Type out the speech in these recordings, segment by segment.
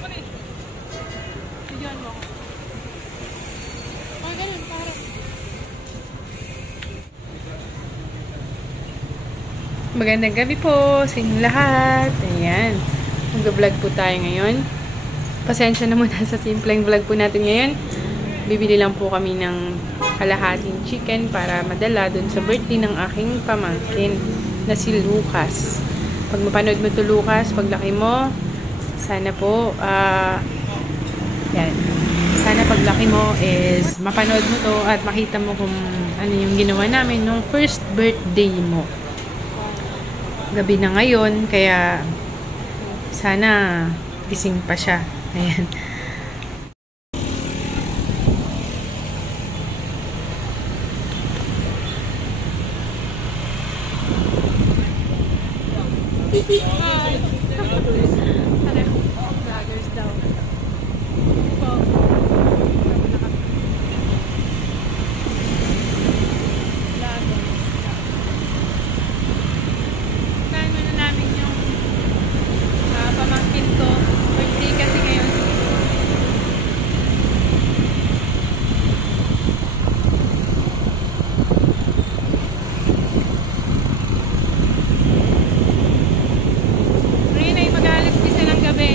Okay. Bigyan mo ako. Ganun, parang. Magandang gabi po sa inyong lahat. Ayan. Mag-vlog po tayo ngayon. Pasensya na muna sa simpleng vlog po natin ngayon. Bibili lang po kami ng kalahating chicken para madala dun sa birthday ng aking pamangkin na si Lucas. Pag mapanood mo to Lucas, paglaki mo, sana po, yan. Sana paglaki mo is mapanood mo to at makita mo kung ano yung ginawa namin nung first birthday mo. Gabi na ngayon, kaya sana gising pa siya. Ayan. Vloggers daw. Pamangkin ko. Birthday kasi ngayon. Ngayon ay mag-aalas 10 ng gabi.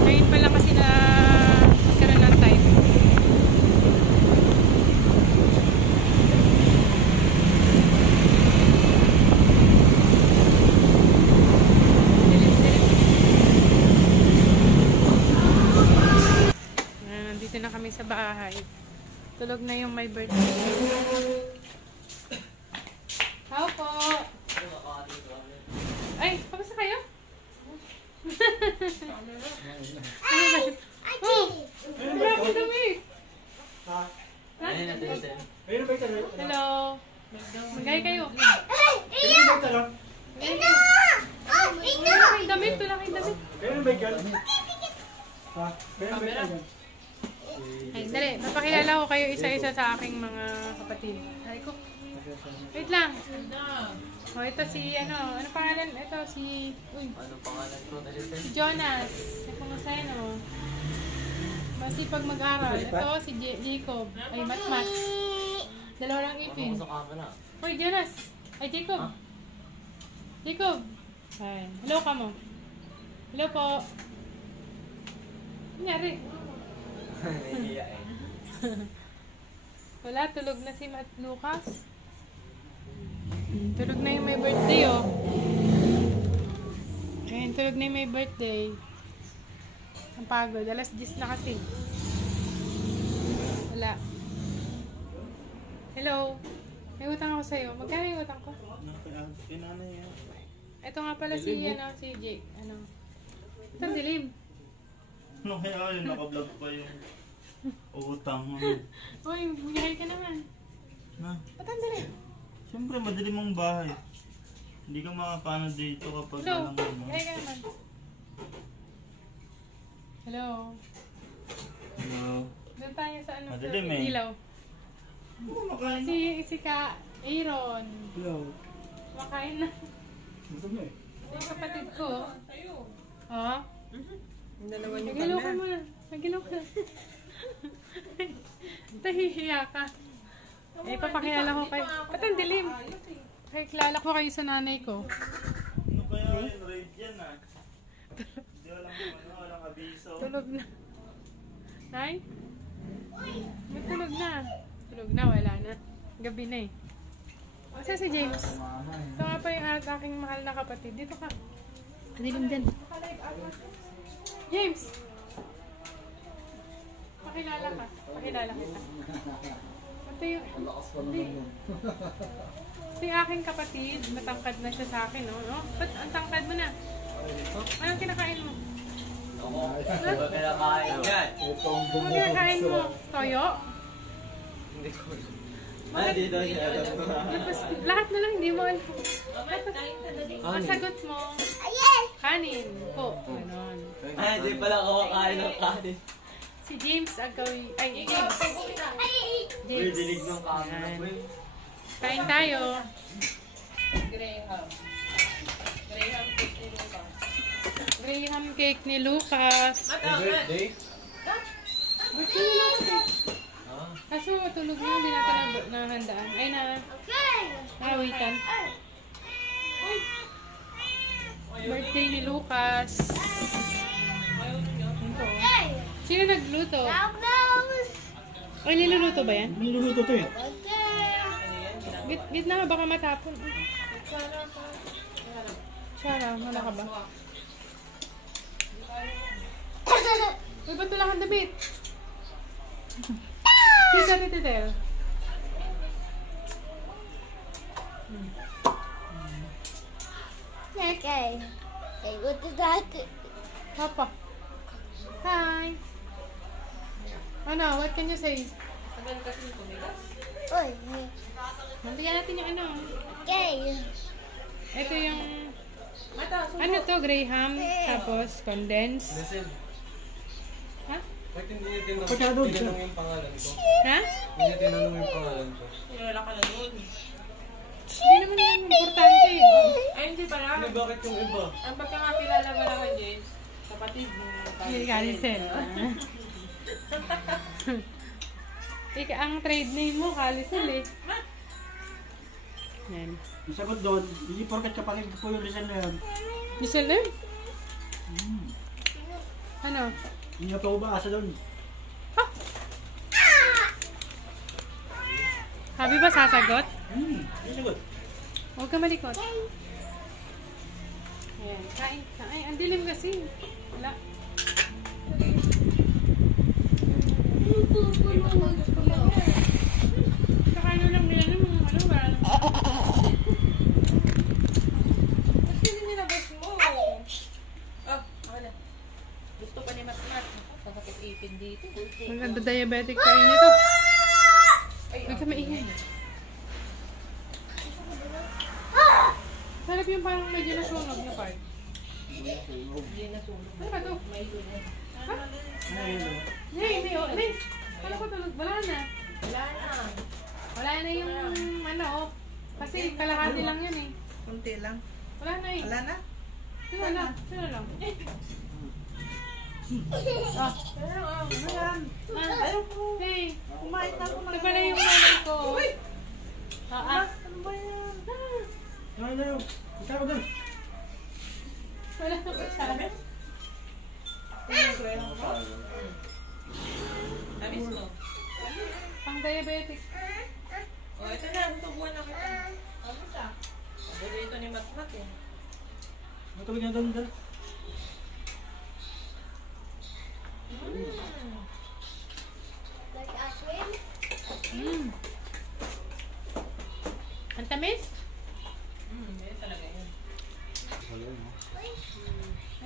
Ngayon pa lang kasi na magkaroon ng time. Nandito na kami sa bahay. Tulog na yung my birthday. How po? Ay, kamusta kayo? Oh, wala akong damit. Hello. Magay kayo. Wala kayong damit. Wala kayong damit. Ay, dali. Papakilala ko kayo isa-isa sa aking mga kapatid. Ay ko. Wait lang. Oh, ito si, ano pangalan? Ito si, Anong pangalan ko? si Jonas. Kumusta yan, oh? Masipag mag-aral. Ito si Jacob. Ay, Matmat. Dalawa lang ipin. Sa camera. Uy, Jonas. Ay, Jacob. Jacob. Ay, hello ka mo. Hello po. Nangyari. Nahihiya eh. Wala, tulog na si Lucas. Tulog na yung may birthday, oh. Ayun, tulog na yung may birthday. Ang pagod. Alas 10 na kasi. Wala. Hello. May utang ako sa'yo. Magkano yung utang ko? Ito nga pala si, si Jake. Ito ang dilim. Ano kaya yun? Naka-vlog pa yung utang mo. Uy, bumihal ka naman. Na? Ba't ang dilim? Siyempre, madilim mong bahay. Hindi ka makapano dito kapag Hello. walang ano. Bumihal ka naman. Hello. Hello. Doon tayo sa Madilim sa eh. ilaw. Oo, makain na. Si Ka Aaron. Hello. Makain na. Gusto mo eh? Yung kapatid ko. Oh? Dalawa niyo Nagilaw ka muna. Nagilaw ka. Tahihiya ka. Eh, papakilala ko kayo. Ba't ang dilim? Kaya kilala ko kayo sa nanay ko. Ano kaya yun? Raid yan ah. Hindi walang abiso. Tulog na. Nay? Tulog na. Tulog na, wala na. Gabi na eh. Saan si James? Ito nga pa yung aking mahal na kapatid. Dito ka. Dilim din. James! Pakilala ka. Pakilala kita. Ito yung... Ito yung aking kapatid. Matangkad na siya sa akin, no? Ba't ang tangkad mo na? Anong kinakain mo? Ako. Ano kinakain yan? Ano kinakain mo? Toyo? Hindi ko. Dito siya. Lahat na lang, hindi mo alam. Masagot mo. Kanin po. Ganon. Ay, hindi pala kumakain ng kanin. Si James Agawi. Ay, James. Uy, dinig ng camera. Yan. Kain tayo. Graham cake ni Lucas. Birthday? Birthday ni Lucas eh. Kaso tulog niya, hindi natin nahandaan. Ay naawitan. Birthday ni Lucas. Ito. Sino nagluto? Ay, niluluto ba yan? Niluluto to eh. Gitna ka, baka matapon. Sara, wala ka ba? Uy, ba't wala kang damit? Sisa ni Titel. Okay. Okay, what is that? Papa. Hi. Ano, what can you say? Oy. Nandiyan natin yung ano. Okay. Ito yung... Ano to, Graham? Tapos, condense. Listen, Ha? bakit hindi niya tinanong Pagkado, yung pangalan ko? Ha? Hindi niya tinanong yung pangalan ko. Hindi naman yan importante. Ay, hindi pala. Hindi, bakit yung iba? Ang pagkakakilala mo naman, James, kapatid mo. Hindi, Kalisel. Ang trade name mo, Kalisel eh. Yan. Ang sagot doon, hindi porket kapatid ko po yung Rizal na yan. Michelle na yun? Ano? Hindi nga pa umaasa doon. Habi ba sasagot? Ang sagot. Huwag ka malikot. Ayan. Kain. Ay, ang dilim kasi. Wala. Kakain lang nila ng ano ba? Ba't hindi nilabas mo? Ah, wala. Gusto pa ni Matmat. Sasakit ipin dito. Maganda diabetic kayo nito. Huwag ka maingay. Sarap yung parang medyo nasunog na part. Hindi na sunog. Ano ba ito? May sunog. Ha? Hindi, hindi. Kala ko tulog. Wala na. Wala na. Wala na yung ano oh. Kasi kalahati lang yan eh. Kunti lang. Wala na eh. Wala na? Sino lang? Sino lang? Ah. Ano yan? Ayaw po. Hey. Kumain na ako Ito pala yung nanay ko. Ah. Ano ba yan? Ano na yun? Ikaw doon. Wala na ba siya? Nabis mo. Pang diabetic. O, ito na. Tubuan na kita. Ano siya? Sabi ito ni Matmat eh. Matulog na doon doon. Like ice cream? Ang tamis? Yan talaga yun.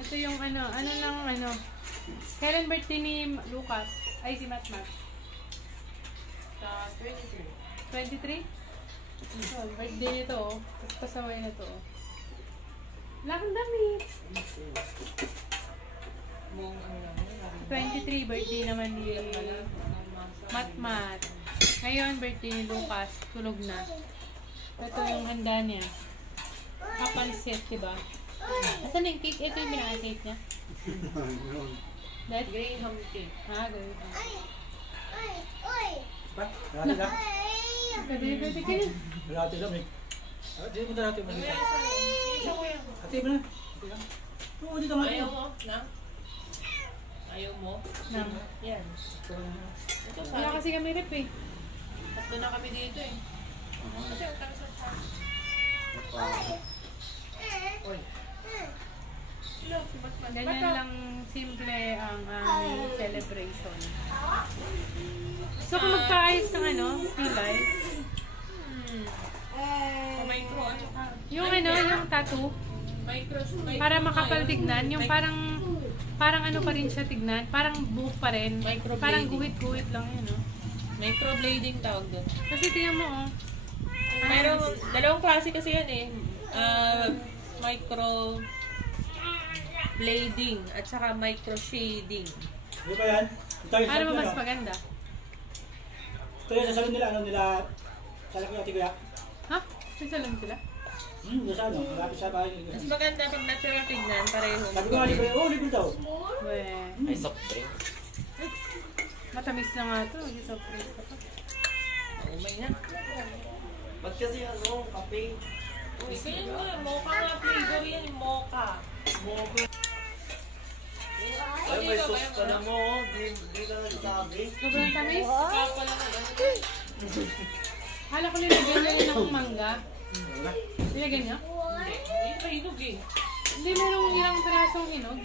Ito yung ano lang ano. Kailan birthday ni Lucas? Ay, si Matmat. Sa 23. 23? Oh, birthday nito oh. Pasaway na to oh. Wala kang damit. Mong ano naman. 23 birthday naman ni Matmat. Ngayon, birthday ni Lucas. Tulog na. Ito yung handa niya. Kapansit, diba? Asan yung cake? Ito yung pinaka-cake niya. That Graham cake. ha, gawin. Oy! Pa? Rati lang. Pwede ka yun. Rati lang eh. Hindi mo na natin malita. Isa ko yan. Ate mo na. Oo, dito nga. Ayaw mo? Na? Ayaw mo? Nang. Yan. Ito sa Wala kasi kami rep eh. Tatlo na kami dito eh. Kasi ang tamis ng sa Oy. Look, si Matmat. Ganyan lang simple ang aming celebration. So kung magkaayos ng ano, pilay, Micro, ano? yung ano, yung tattoo, Micro. para makapal tignan, yung parang ano pa rin siya tignan, parang buhok pa rin, Microblading. parang guhit-guhit lang yun, no? Microblading tawag doon. Kasi tingnan mo, oh. Pero dalawang klase kasi yan eh. Micro blading at saka micro shading. Di ba yan? Ito yung Ano sabi ba mas nila. maganda? Ito yung sasabihin nila, ano nila, sa laki ate kuya. Ha? Isa lang sila? Nasaan? Malapit sa bahay. Mas maganda pag natural tignan, pareho. Sabi ko nga, libre. Oh, libre daw. Weh. Ay, soft drink. Matamis na nga to. Yung soft drinks ka pa. Umay na. Ba't kasi ano, kape? Ganyan mo, mocha nga flavor yan, mocha. Ay, may sauce ka na mo. Di ka nagsabi. Sobrang tamis. Kapa lang yan. Hala ko nilagyan na rin ng mangga. Nilagyan niya? Hindi pa hinog eh. Hindi, merong ilang pirasong hinog.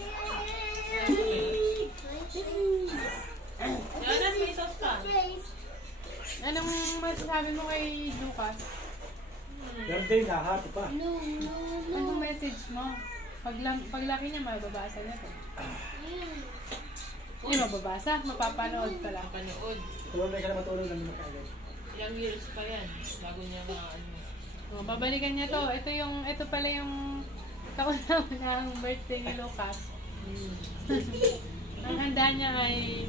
Yan, may sauce ka. Anong masasabi mo kay Lucas? Birthday na, happy pa. Anong message mo? Paglaki niya, mababasa niya to. Hindi mababasa, mapapanood pa lang. Panood. Tulong na siya na matulog ng mga kagay. Ilang years pa yan, bago niya ano. Oh, babalikan niya to. Ito pala yung kauna ng birthday ni Lucas. Ang handa niya ay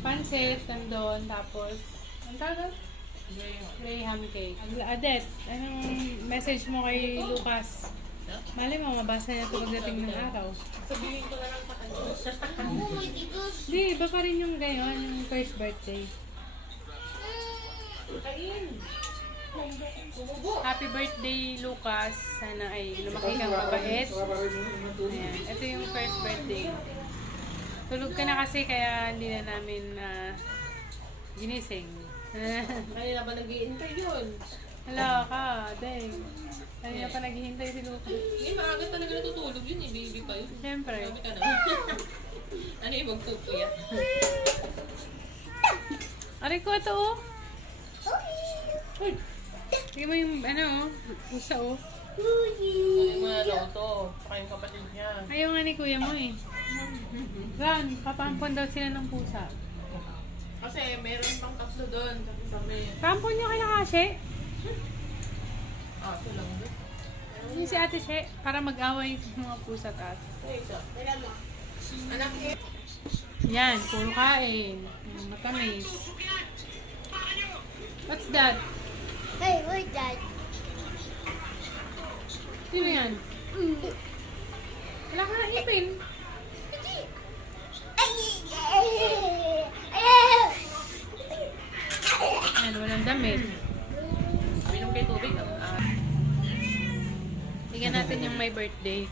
pancit, nandun, tapos, ang tawag? Graham cake. Adet, anong message mo kay Lucas? Mali mo, mabasa niya ito pagdating ng araw. Sabihin ko na lang sa kanya. Di, iba pa rin yung gayon, yung first birthday. Kain! Kumubo! Happy birthday, Lucas. Sana ay lumaki kang mabait. Ayan. Ito yung first birthday. Tulog ka na kasi kaya hindi na namin ginising. Kanina ba nag-iintay yun? Hala ka, dang. Kanina pa naghihintay si Lucas. Hindi, maaga talaga natutulog yun eh. Baby pa yun. Siyempre. Sabi ka na. Ano yung magpupuyat? Aray ko ito oh. Uy. Tingnan mo yung pusa oh. Sabi mo na daw to. Saka yung kapatid niya. Ayaw nga ni kuya mo eh. Ran, papampon daw sila ng pusa. Kasi meron pang tatlo doon. Sabi, Pampon nyo kay Nakashi. ito lang doon. Yung si Ate She, para mag-away yung mga pusa taas. Anak niya. Yan, puro kain. Matamis. What's that? Hey, what's that? Sino yan? Wala ka na ipin. Yan, walang damit. Minum kay tubig. Tingnan natin yung may birthday.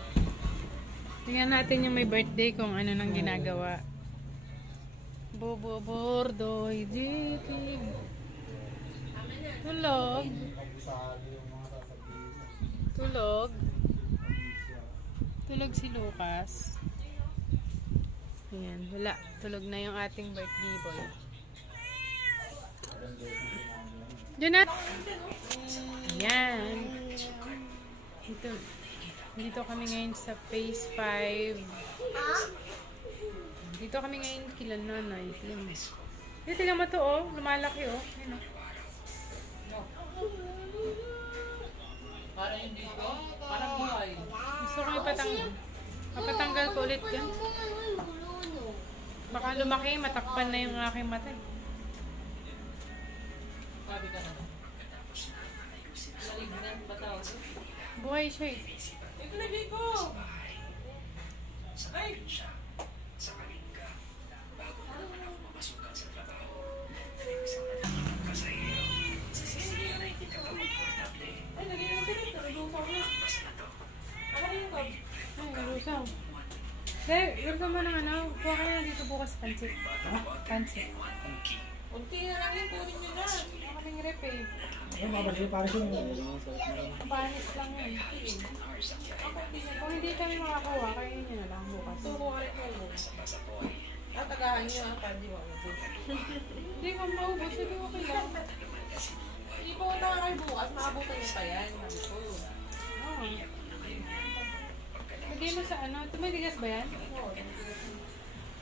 Tingnan natin yung may birthday kung ano nang ginagawa. Bobo bordoy ditig. Tulog. Tulog. Tulog si Lucas. Ayan, wala. Tulog na yung ating birthday boy. Diyan na. Ayan. Ito. Dito kami ngayon sa phase 5. Dito kami ngayon kila nanay. Tingnan mo. Tingnan mo to oh. Lumalaki oh. Ayan oh. Parang hindi ko. Parang buhay. Gusto ko mapatanggal ko ulit yan. Baka lumaki, matakpan na yung aking mata. Sabi ka na. Malignan ba tawag? Buhay siya eh. Ito lagay ko! Ay! Ay, lagay mo pinito. Nag-uusaw na. Ano yung ko? Ay, nalusaw. Lusaw mo ng kuha ka na dito bukas pansit. Pansit. Unti na lang yung kunin nyo na. Ang kaming rep eh. Ayun, mabalik para siya. Panis lang yun. Kung hindi kami makakuha, kaya nyo na lang bukas. Tuko ka rin mo. Tatagahan nyo ang kandi mo. Hindi ko maubos, hindi okay lang. Hindi po punta ka kayo bukas. Makabutan nyo pa yan. Sabi ko. Oo. Lagay mo sa tumitigas ba yan? Oo.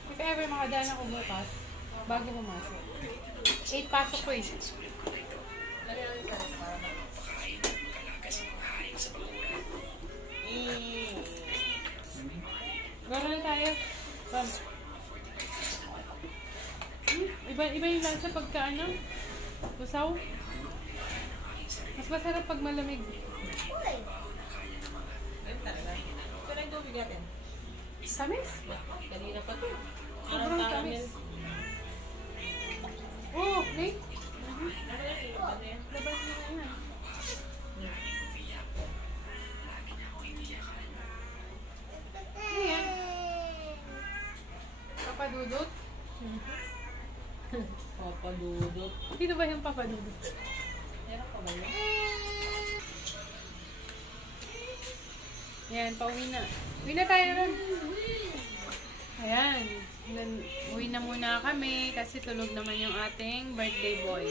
If ever makadaan ako bukas, bago pumasok. 8 pasok ko eh. Lagay natin sa para Gano'n na tayo. Bam. Iba yung lansa pagka usaw. Mas masarap pag malamig. natin. Tamis? Kanina pa to. Sobrang tamis. Oh, okay. Ano yan? Laban mo na yan. Ano yan? Papadudot? Papadudot. Dito ba yung papadudot? Meron pa ba yun? Yan, pauwi na. Uwi na tayo ron. Ayan. Uwi na muna kami kasi tulog naman yung ating birthday boy.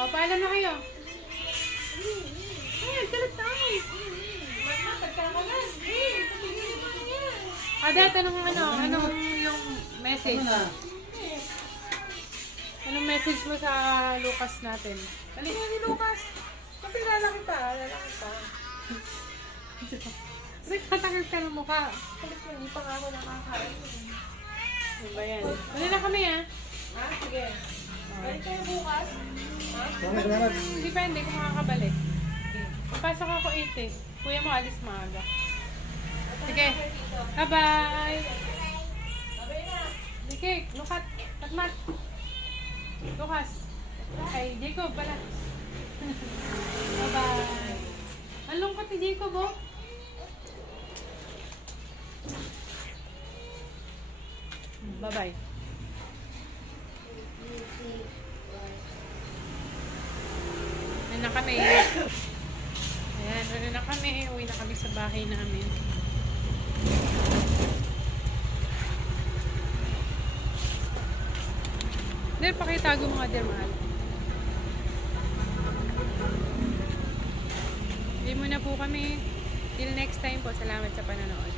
O, paalam na kayo. Ayan, tulog tayo. Ada, tanong anong yung message? Anong message mo sa Lucas natin? Dali nga ni Lucas. Kapilala kita. Lalaki pa. Nagtatakip ka ng mukha. Kalit mo, hindi pa nga ako nakakain. Ano ba yan? Wala na kami ah. Ha? Sige. Balik kayo bukas. Ha? Salamat. Depende kung makakabalik. Papasok ako 8 eh. Kuya mo alis maaga. Sige. Bye-bye. Sabay na. Sige, lukat. Tatmat. Lukas. Ay, Jacob pala. Bye-bye. Ang lungkot ni Jacob oh. Bye-bye. Ano na kami? Ayan, ano na kami? Uwi na kami sa bahay namin. Del, pakitago mo nga, Del, mahal. Hindi muna po kami. Till next time po. Salamat sa panonood.